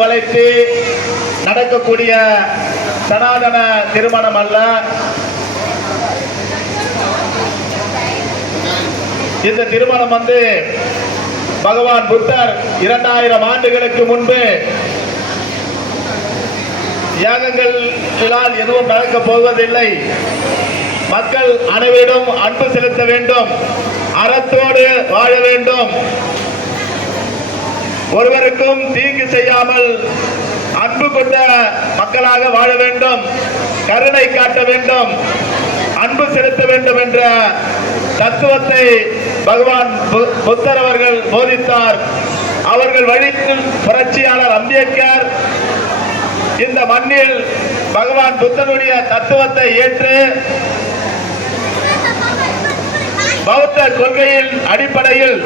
வளைத்து நடக்கக்கூடிய சனாதன திருமணம் அல்ல. இந்த திருமணம் பகவான் புத்தர் 2000 ஆண்டுகளுக்கு முன்பு யாகங்களால் எதுவும் நடக்கப் போவதில்லை, மக்கள் அனைவரிடம் அன்பு செலுத்த வேண்டும், அறத்தோடு வாழ வேண்டும், ஒருவருக்கும் தீங்கு செய்யாமல் அன்பு கொண்ட மக்களாக வாழ வேண்டும், கருணை காட்ட வேண்டும், அன்பு செலுத்த வேண்டும் என்ற தத்துவத்தை பகவான் புத்தர் அவர்கள் போதித்தார். அவர்கள் வழியில் புரட்சியாளர் அம்பேத்கர் இந்த மண்ணில் பகவான் புத்தருடைய தத்துவத்தை ஏற்று பௌத்த கொள்கையின் அடிப்படையில்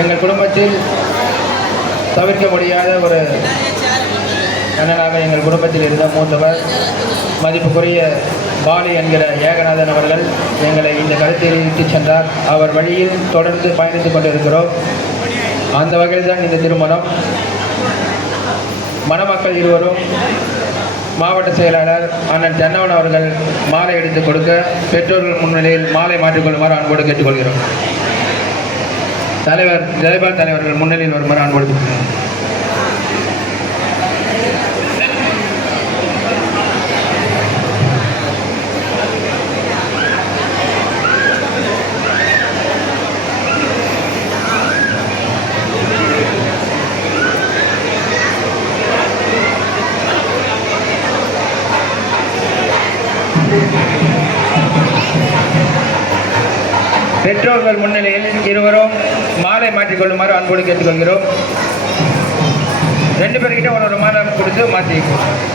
எங்கள் குடும்பத்தில் தவிர்க்க முடியாத ஒரு அண்ணனாக எங்கள் குடும்பத்தில் இருந்த மூத்தவர் மதிப்புக்குரிய பாலி என்கிற ஏகநாதன் அவர்கள் எங்களை இந்த கருத்தில் இட்டுச் சென்றார். அவர் வழியில் தொடர்ந்து பயணித்துக் கொண்டிருக்கிறோம். அந்த வகையில் தான் இந்த திருமணம். மணமக்கள் இருவரும் மாவட்ட செயலாளர் அண்ணன் தென்னவன் அவர்கள் மாலை எடுத்துக் கொடுக்க பெற்றோர்கள் முன்னிலையில் மாலை மாற்றிக்கொள்ளுமாறு அன்போடு கேட்டுக்கொள்கிறோம். தலைவர் ஜெயபால் தலைவர்கள் முன்னிலையில் வருமாறு அன்போடு பெற்றோர்கள் முன்னிலையில் இருவரும் மாலை மாற்றிக்கொள்ளுமாறு அன்போடு கேட்டுக்கொள்கிறோம். 2 பேர்கிட்ட ஒரு மாலை கொடுத்து மாற்றிக்கொள்ளும்.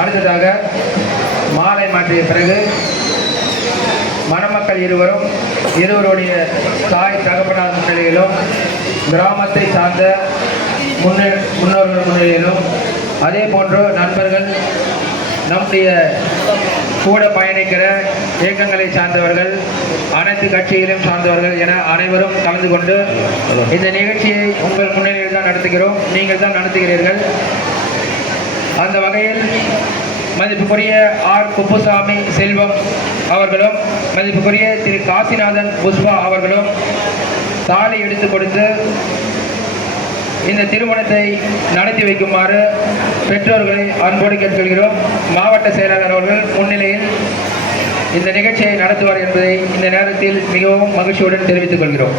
அடுத்ததாக மாலை மாற்றிய பிறகு மணமக்கள் இருவருடைய தாய் தகப்பனார் முன்னிலையிலும் கிராமத்தை சார்ந்த முன்னோர்கள் முன்னிலையிலும் அதே போன்று நண்பர்கள், நம்முடைய கூட பயணிக்கிற இயக்கங்களை சார்ந்தவர்கள், அனைத்து கட்சிகளையும் சார்ந்தவர்கள் என அனைவரும் கலந்து கொண்டு இந்த நிகழ்ச்சியை உங்கள் முன்னிலையில் தான் நடத்துகிறோம். நீங்கள் தான் நடத்துகிறீர்கள். அந்த வகையில் மதிப்புக்குரிய ஆர் குப்புசாமி செல்வம் அவர்களும் மதிப்புக்குரிய திரு காசிநாதன் புஷ்பா அவர்களும் தாலி எடுத்து கொடுத்து இந்த திருமணத்தை நடத்தி வைக்குமாறு பெற்றோர்களை அன்போடு கேட்டுக்கொள்கிறோம். மாவட்ட செயலாளர் அவர்கள் முன்னிலையில் இந்த நிகழ்ச்சியை நடத்துவார் என்பதை இந்த நேரத்தில் மிகவும் மகிழ்ச்சியுடன் தெரிவித்துக் கொள்கிறோம்.